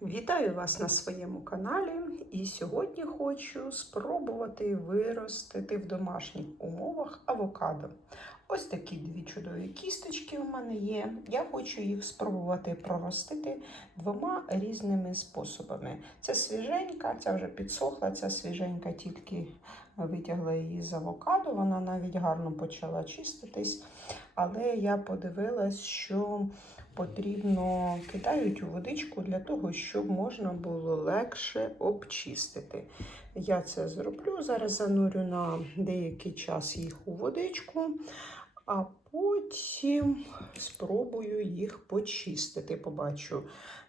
Вітаю вас на своєму каналі. І сьогодні хочу спробувати виростити в домашніх умовах авокадо. Ось такі дві чудові кісточки у мене є. Я хочу їх спробувати проростити двома різними способами. Це свіженька, ця вже підсохла, ця свіженька тільки витягла її з авокадо. Вона навіть гарно почала чиститись. Але я подивилась, що потрібно кидають у водичку для того, щоб можна було легше обчистити. Я це зроблю. Зараз занурю на деякий час їх у водичку, а потім спробую їх почистити. Побачу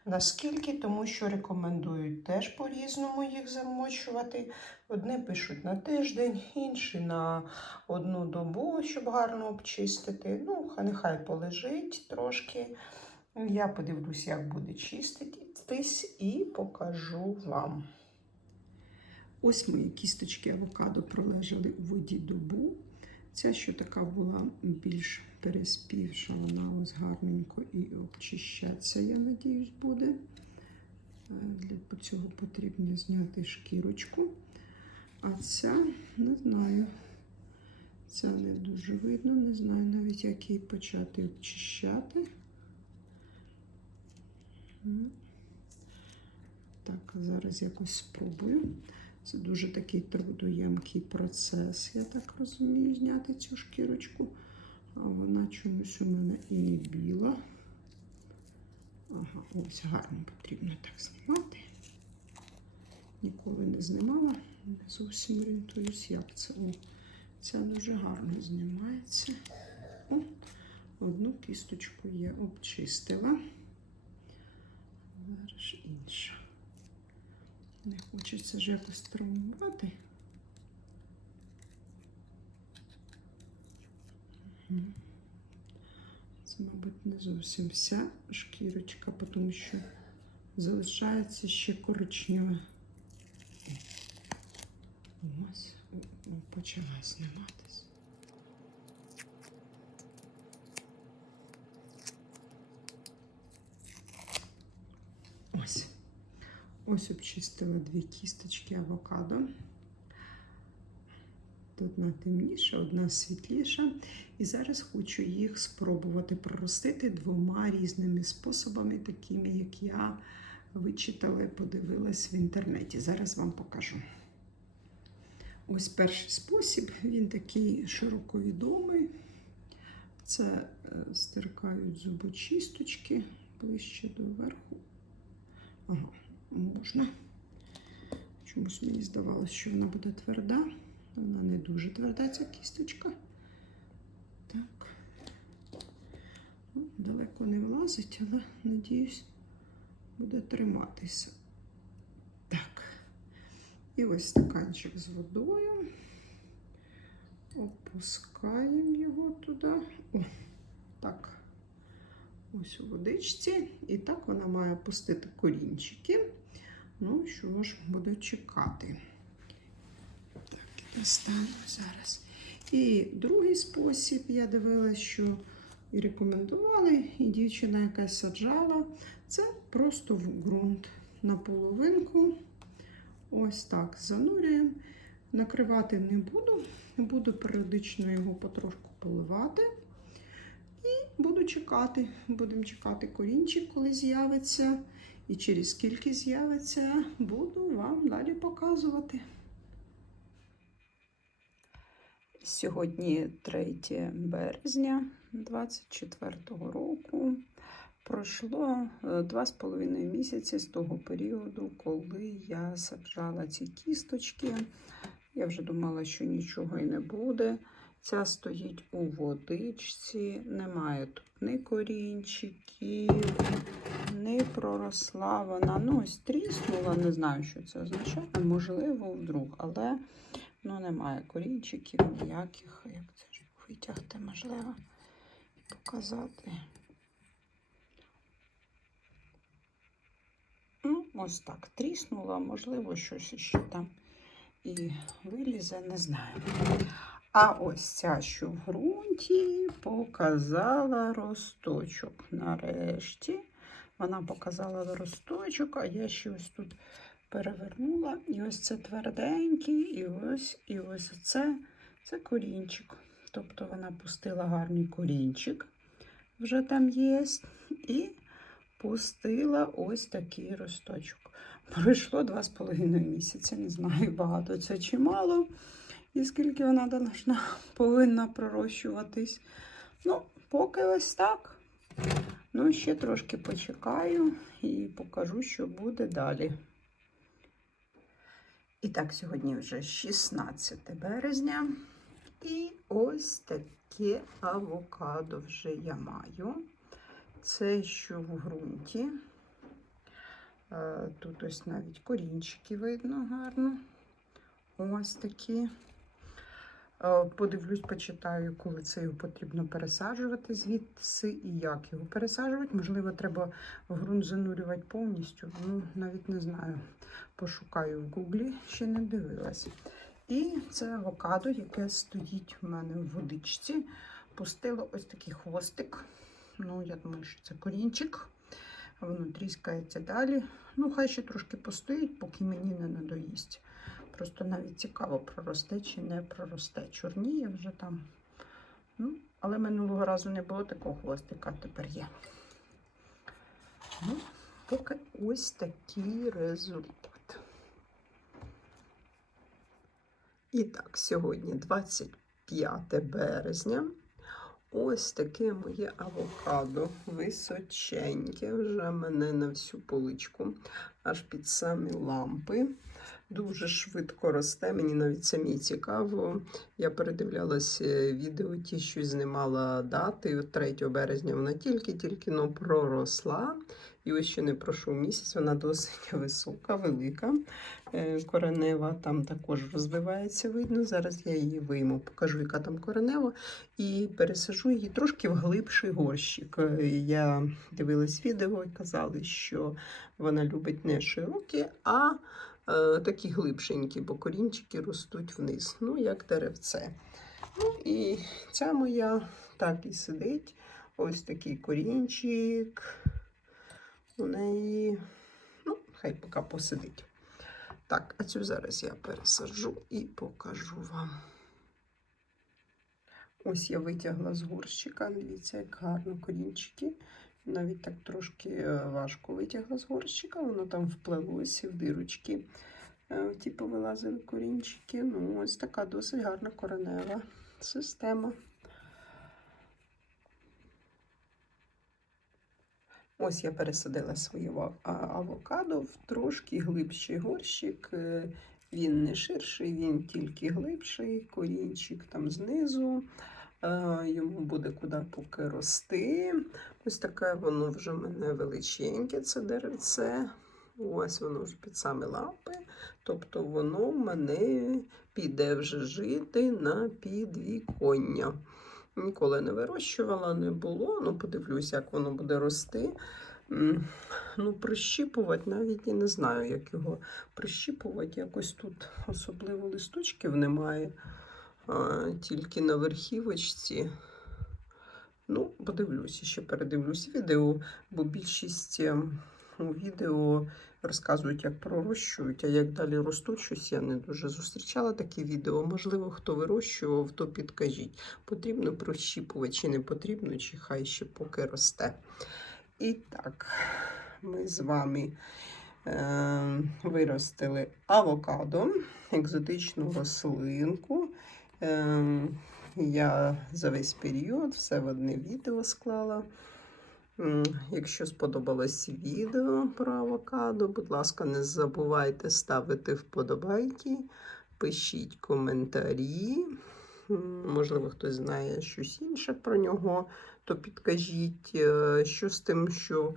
наскільки, тому що рекомендують теж по-різному їх замочувати. Одні пишуть на тиждень, інші на одну добу, щоб гарно обчистити. Ну, нехай полежить трошки. Я подивлюсь, як буде чиститись, і покажу вам. Ось мої кісточки авокадо пролежали у воді добу. Ця, що така була більш переспівша, вона ось гарненько і обчищатися, я надіюсь, буде. Е, Для цього потрібно зняти шкірочку. А ця, не знаю, ця не дуже видно, не знаю навіть, як її почати обчищати. Так, зараз якось спробую. Це дуже такий трудоємкий процес, я так розумію, зняти цю шкірочку. А вона чомусь у мене і не біла. Ага, ось гарно потрібно так знімати. Ніколи не знімала, зовсім орієнтуюсь, як це. О, ця дуже гарно знімається. О, одну кісточку я обчистила. Зараз інша. Не хочеться ж якось. Це, мабуть, не зовсім вся шкірочка, тому що залишається ще коричнева. Ось почала зніматись. Ось. Ось обчистила дві кісточки авокадо. Одна темніша, одна світліша. І зараз хочу їх спробувати проростити двома різними способами, такими, як я вичитала і подивилась в інтернеті. Зараз вам покажу. Ось перший спосіб, він такий широковідомий. Це е, стиркають зубочисточки ближче до верху. Ага, можна. Чомусь мені здавалося, що вона буде тверда. Вона не дуже тверда, ця кісточка. Так. Ну, Далеко не влазить, але, надіюсь, буде триматися. Так. І ось стаканчик з водою. Опускаємо його туди. О, так. Ось у водичці. І так вона має пустити корінчики. Ну, що ж, буду чекати. Так, достану зараз. І другий спосіб, я дивилася, що і рекомендували, і дівчина якась саджала. Це просто в ґрунт на половинку. Ось так занурюємо. Накривати не буду, буду періодично його потрошку поливати. І буду чекати. Будемо чекати корінчик, коли з'явиться. І через скільки з'явиться, буду вам далі показувати. Сьогодні 3 березня 24 року. Пройшло е, два з половиною місяці з того періоду, коли я саджала ці кісточки. Я вже думала, що нічого і не буде. Ця стоїть у водичці, немає тут ні корінчиків, не проросла вона. Ну, ось тріснула, не знаю, що це означає. Можливо, вдруг, але ну, немає корінчиків ніяких. Як це ж витягти, можливо, і показати. Ну, ось так тріснула, можливо, щось ще там і вилізе, не знаю. А ось ця, що в ґрунті, показала росточок. Нарешті Вона показала росточок, а я ще ось тут перевернула. І ось це тверденький, і ось, і ось це, це корінчик. Тобто вона пустила гарний корінчик, вже там є. І пустила ось такий росточок. Пройшло два з половиною місяці. Не знаю, багато це чи мало. І скільки вона должна, повинна пророщуватись. Ну, поки ось так. Ну, ще трошки почекаю і покажу, що буде далі. І так, сьогодні вже 16 березня. І ось таке авокадо вже я маю. Це що в ґрунті. Е, Тут ось навіть корінчики видно гарно. Ось такі. Е, Подивлюсь, почитаю, коли це його потрібно пересаджувати звідси і як його пересаджувати. Можливо, треба ґрунт занурювати повністю. Ну, навіть не знаю. Пошукаю в гуглі, ще не дивилась. І це авокадо, яке стоїть в мене в водичці. Пустило ось такий хвостик. Ну, я думаю, що це корінчик. Воно тріскається далі. Ну, хай ще трошки постоїть, поки мені не надоїсть. Просто навіть цікаво, проросте чи не проросте. Чорніє вже там. Ну, але минулого разу не було такого хвостика, тепер є. Ну, поки ось такий результат. І так, сьогодні 25 березня. Ось таке моє авокадо. Височеньке, вже мене на всю поличку, аж під самі лампи. Дуже швидко росте, мені навіть самі цікаво. Я передивлялася відео, ті, що знімала дати. От 3 березня вона тільки-тільки но проросла. І ось ще не пройшов місяць, вона досить висока, велика. Е, Коренева там також розвивається, видно. Зараз я її вийму, покажу, яка там коренева, і пересажу її трошки в глибший горщик. Е, Я дивилась відео і казали, що вона любить не широкі, а е, такі глибшенькі, бо корінчики ростуть вниз, ну, як деревце. Ну, і ця моя так і сидить. Ось такий корінчик. У неї, ну, хай поки посидить. Так, а цю зараз я пересаджу і покажу вам. Ось я витягла з горщика. Дивіться, як гарно корінчики. Навіть так трошки е, важко витягла з горщика, воно там вплелося в дирочки. Е, Ті повилазили корінчики. Ну, ось така досить гарна коренева система. Ось я пересадила своє авокадо в трошки глибший горщик. Е, Він не ширший, він тільки глибший, корінчик там знизу. Е, Йому буде куди поки рости. Ось таке воно вже в мене величеньке, це деревце. Ось воно вже під самі лапи. Тобто воно в мене піде вже жити на підвіконня. Ніколи не вирощувала, не було. Ну, подивлюся, як воно буде рости. Ну, прищіпувати навіть і не знаю, як його прищіпувати. Якось тут особливо листочків немає, а, тільки на верхівочці. Ну, подивлюся, ще передивлюсь відео, бо більшість ем, у відео розказують, як пророщують, а як далі ростуть щось. Я не дуже зустрічала такі відео. Можливо, хто вирощував, то підкажіть. Потрібно прощіпувати, чи не потрібно, чи хай ще поки росте. І так, ми з вами е, виростили авокадо, екзотичну рослинку. Е, я за весь період все в одне відео склала. Якщо сподобалось відео про авокадо, будь ласка, не забувайте ставити вподобайки, пишіть коментарі. Можливо, хтось знає щось інше про нього, то підкажіть, е, що з тим, що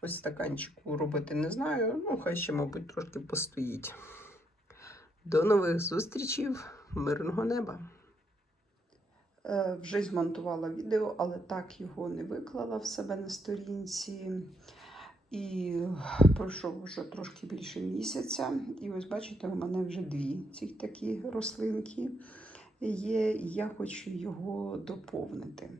ось стаканчику робити не знаю. Ну, хай ще, мабуть, трошки постоїть. До нових зустрічей, мирного неба! Е, Вже змонтувала відео, але так його не виклала в себе на сторінці. І пройшов вже трошки більше місяця. І ось бачите, у мене вже дві ці такі рослинки є. і Я хочу його доповнити.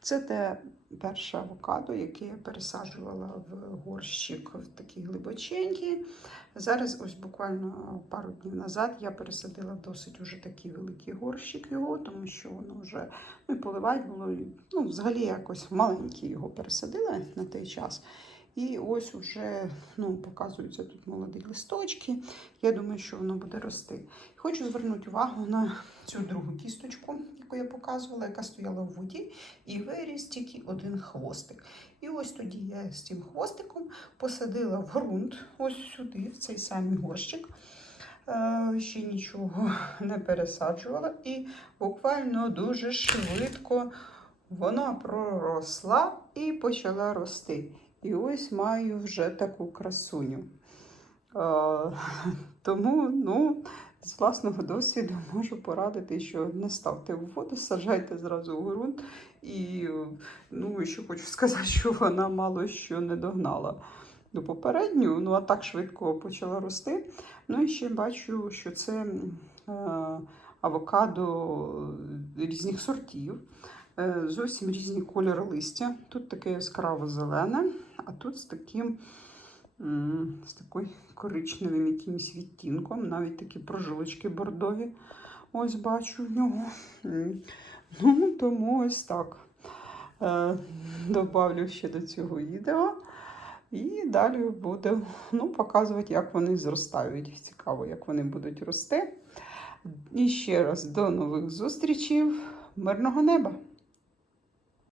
Це те перше авокадо, яке я пересаджувала в горщик в такий глибоченький. Зараз, ось буквально пару днів назад, я пересадила досить уже такий великий горщик його, тому що воно вже ну, і поливати було. Ну, взагалі якось маленький його пересадила на той час. І ось уже ну, показуються тут молоді листочки. Я думаю, що воно буде рости. Хочу звернути увагу на цю другу кісточку, яку я показувала, яка стояла в воді, і виріс тільки один хвостик. І ось тоді я з цим хвостиком посадила в ґрунт, ось сюди, в цей самий горщик. Е, Ще нічого не пересаджувала, і буквально дуже швидко вона проросла і почала рости. І ось маю вже таку красуню. Тому, ну, з власного досвіду можу порадити, що не ставте у воду, саджайте зразу у ґрунт. І ну, ще хочу сказати, що вона мало що не догнала до попередню, ну а так швидко почала рости. Ну і ще бачу, що це е, авокадо різних сортів. Е, Зовсім різні кольори листя. Тут таке яскраво зелене, а тут з таким з такою коричневим якимось відтінком, навіть такі прожилочки бордові. Ось бачу в нього. Ну, тому ось так. Е, Добавлю ще до цього відео. І далі буду ну, показувати, як вони зростають. Цікаво, як вони будуть рости. І ще раз до нових зустрічей. Мирного неба!